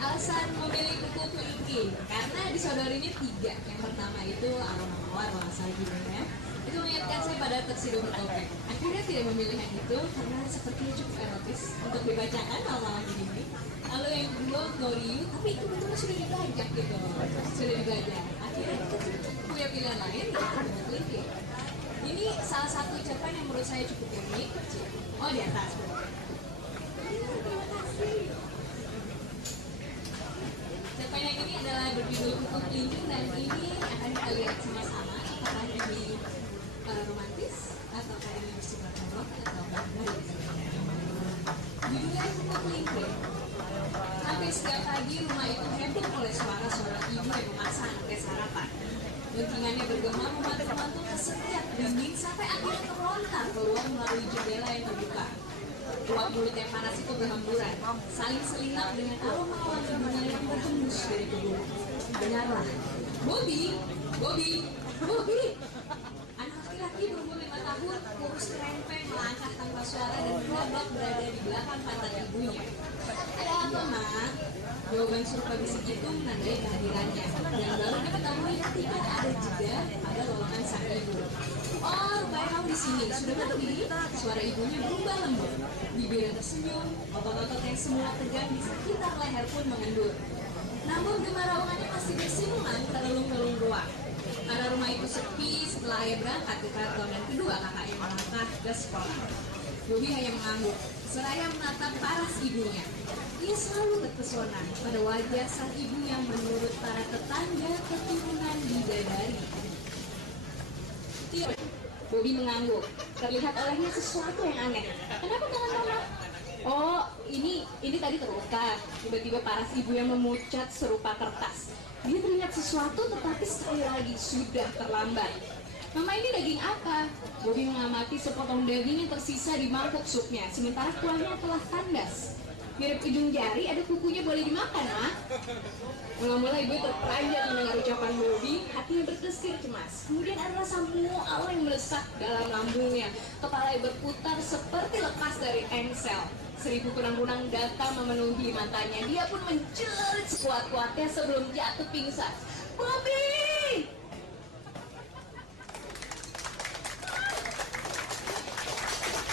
Alasan memilih kuku kelingking karena disodorinya 3. Yang pertama itu aroma mawar, rasa gimana? Itu mengingatkan saya pada tuxedo bertopeng. Akhirnya tidak memilih yang itu karena sepertinya cukup erotis untuk dibacakan malam-malam ini. Lalu yang kedua Gloriu, tapi itu betul sudah dibajak gitu, sudah dibajak. Akhirnya kita punya pilihan lain, ya kuku kelingking. Ini salah satu ucapan yang menurut saya cukup unik. Oh, di atas. Terima kasih. Ucapan yang ini adalah berjudul kuku kelingking dan ini akan kita lihat sama-sama apakah ini romantis ataukah ini bersifat horor atau enggak. Judulnya kuku kelingking. Hampir setiap pagi rumah itu heboh oleh suara-suara ibu yang memaksa anaknya sarapan. Dentingannya bergema memantul-mantul ke setiap dinding sampai akhirnya terlontar keluar melalui jendela yang terbuka. Uap mulut yang panas itu berhamburan, saling selinap dengan aroma wangi bunga yang berhembus dari tubuh. Dengarlah, Bobby, Bobby, Bobby. Anak laki-laki berumur 5 tahun, kurus kerempeng, melangkah tanpa suara dan gelabak berada di belakang pantat ibunya. Ada apa, Ma? Jawaban serupa bisik itu menandai kehadirannya. Dan baru diketahui ketika ada jeda pada lowongan sang ibu. Oh, rupanya kamu di sini. Sudah pergi? Suara ibunya berubah lembut. Bibirnya tersenyum, otot-otot yang semula tegang di sekitar leher pun mengendur. Namun gemar raungannya masih bersinggungan terlelung-lelung ruang. Karena rumah itu sepi setelah ayah berangkat ke kantor dan kedua kakaknya melangkah ke sekolah. Bobby hanya mengangguk, seraya menatap paras ibunya. Ia selalu terpesona pada wajah sang ibu yang menurut para tetangga keturunan bidadari. Bobby mengangguk. Terlihat olehnya sesuatu yang aneh. Kenapa tangan mama? Oh, ini tadi terluka. Tiba-tiba paras ibu yang memucat serupa kertas. Dia teringat sesuatu tetapi sekali lagi sudah terlambat. Mama, ini daging apa? Bobby mengamati sepotong daging yang tersisa di mangkuk supnya, sementara kuahnya telah kandas. Mirip ujung jari, ada kukunya, boleh dimakan, Ma? Mula-mula ibu terperanjat mendengar ucapan Bobby, hatinya berdesir cemas. Kemudian ada rasa mual yang melesak dalam lambungnya. Kepalanya berputar seperti lepas dari engsel. 1000 kunang-kunang datang memenuhi matanya. Dia pun menjerit sekuat-kuatnya sebelum jatuh pingsan. Bobby!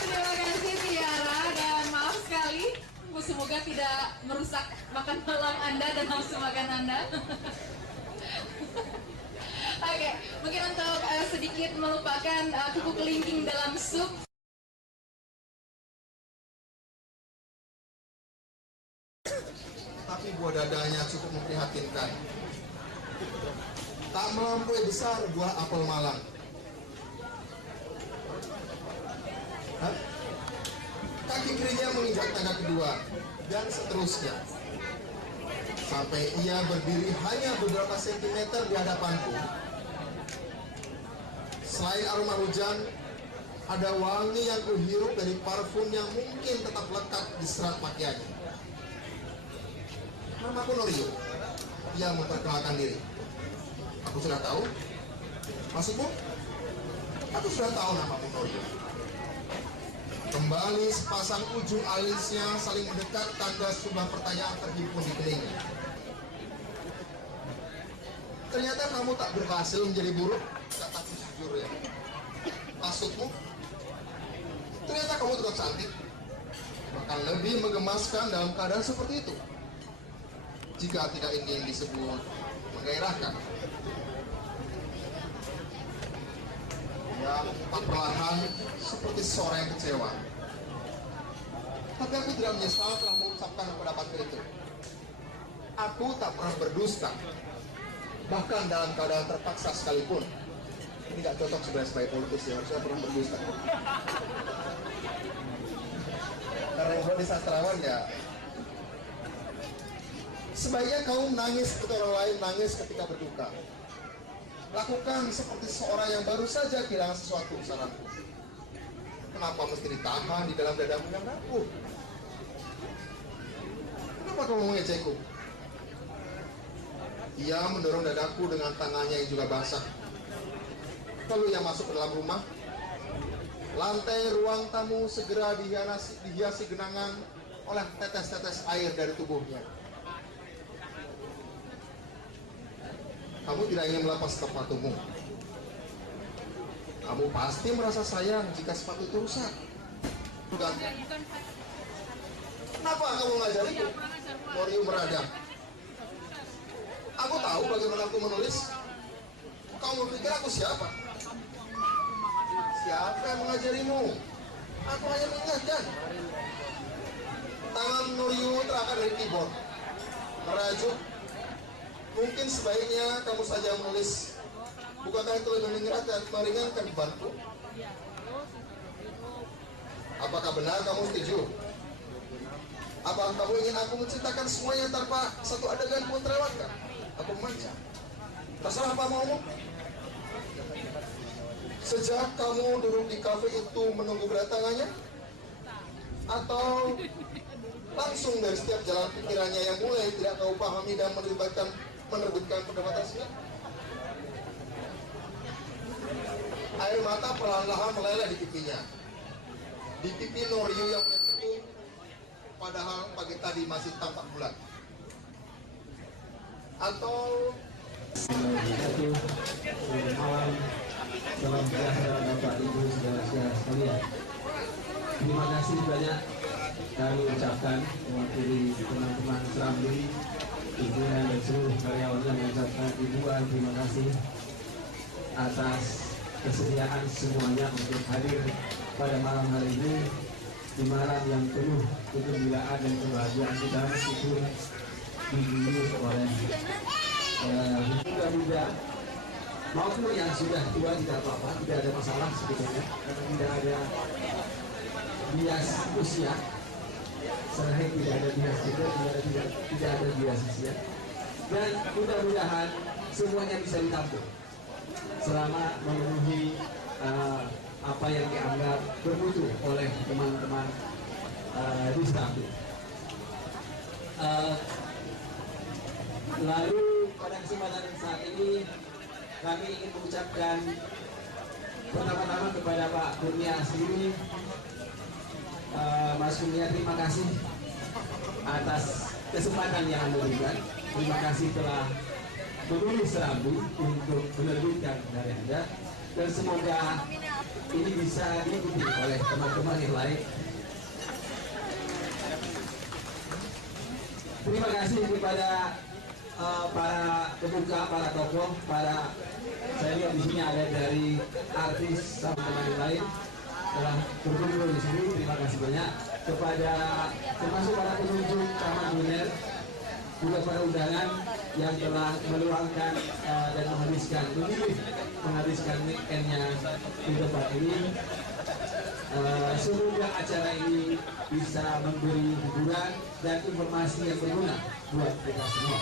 Terima kasih Tiara dan maaf sekali. Semoga tidak merusak makan malam Anda dan nafsu makan Anda. Oke, mungkin untuk sedikit melupakan kuku kelingking dalam sup. Tapi buah dadanya cukup memprihatinkan. Tak melampaui besar buah apel Malang. Hah? Kaki kirinya menginjak tangga kedua dan seterusnya. Sampai ia berdiri hanya beberapa sentimeter di hadapanku. Selain aroma hujan, ada wangi yang kuhirup dari parfum yang mungkin tetap lekat di serat pakaiannya. Namaku Norio. Ia memperkenalkan diri. Aku sudah tahu. Maksudmu? Aku sudah tahu namamu Norio. Kembali sepasang ujung alisnya saling mendekat, tanda sebuah pertanyaan terhimpun di keningnya. Ternyata kamu tak berhasil menjadi buruk, kataku jujur ya. Maksudmu? Ternyata kamu tetap cantik, bahkan lebih menggemaskan dalam keadaan seperti itu. Jika tidak ingin disebut menggairahkan. Ya, tak perlahan seperti seorang yang kecewa. Tapi aku tidak menyesal telah mengucapkan pendapatku itu. Aku tak pernah berdusta, bahkan dalam keadaan terpaksa sekalipun. Ini gak cocok sebagai politisi, harusnya pernah berdusta. Karena yang buat di sastrawan ya, sebaiknya kamu menangis seperti orang lain nangis ketika berduka. Lakukan seperti seorang yang baru saja kehilangan sesuatu, saranku. Kenapa mesti ditahan di dalam dadamu yang rapuh? Kenapa kamu mengejekku? Ia mendorong dadaku dengan tangannya yang juga basah. Lalu ia masuk ke dalam rumah. Lantai ruang tamu segera dihiasi genangan oleh tetes-tetes air dari tubuhnya. Kamu tidak ingin melepas sepatumu. Kamu pasti merasa sayang jika sepatu itu rusak. Bukan? Kenapa kamu ngajariku? Noryu meradang. Aku tahu bagaimana aku menulis. Kamu pikir aku siapa? Siapa yang mengajarimu? Aku hanya mengingatkan. Tangan Noryu terangkat dari keyboard, merajuk. Mungkin sebaiknya kamu saja menulis. Bukankah itu lebih meringankan bebanku? Apakah benar kamu setuju? Apakah kamu ingin aku menceritakan semuanya tanpa satu adegan pun terlewatkan? Aku memanca. Terserah apa maumu. Sejak kamu duduk di kafe itu menunggu kedatangannya, atau langsung dari setiap jalan pikirannya yang mulai tidak kau pahami dan menerbitkan pendapatan sendiri? Air mata perlahan-lahan meleleh di pipinya. Di pipi Noryu yang itu, padahal pagi tadi masih tampak bulan. Atau salam sejahtera Bapak Ibu saudara-saudara sekalian. Terima kasih banyak kami ucapkan mewakili teman-teman Serambi, pimpinan dan seluruh karyawan yang mengucapkan ribuan terima kasih atas kesediaan semuanya untuk hadir pada malam hari ini, di malam yang penuh kegembiraan dan kebahagiaan kita meskipun diguyur oleh muda-muda maupun yang sudah tua, tidak apa-apa, tidak ada masalah sebetulnya, karena tidak ada bias usia. Selain tidak ada bias juga, tidak ada bias usia. Dan mudah-mudahan semuanya bisa ditampung selama memenuhi apa yang dianggap bermutu oleh teman-teman di Serambi. Lalu pada kesempatan saat ini kami ingin mengucapkan pertama-tama kepada Pak Kurnia sendiri, Mas Kurnia, terima kasih atas kesempatan yang Anda berikan. Terima kasih telah memilih Serambi untuk menerbitkan dari Anda, dan semoga ini bisa diikuti oleh teman-teman yang lain. Terima kasih kepada para pembuka, para tokoh, saya lihat di sini ada dari artis sama teman yang lain telah berkumpul di sini. Terima kasih banyak kepada termasuk para pengunjung Taman Uner, juga para undangan yang telah meluangkan dan menghabiskan weekendnya di tempat ini. Semoga acara ini bisa memberi hiburan dan informasi yang berguna buat kita semua.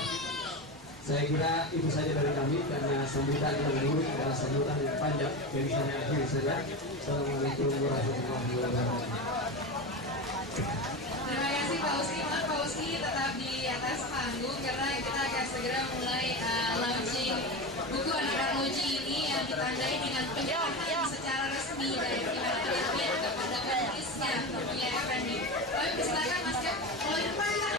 Saya kira itu saja dari kami, karena sambutan yang berikut adalah sambutan yang panjang. Jadi saya akhiri saja. Assalamualaikum warahmatullahi wabarakatuh. Terima kasih Pak Uski. Pak Uski tetap di atas panggung karena kita akan segera mulai launching buku anak-anak Moji ini yang ditandai dengan penyerahan secara resmi dari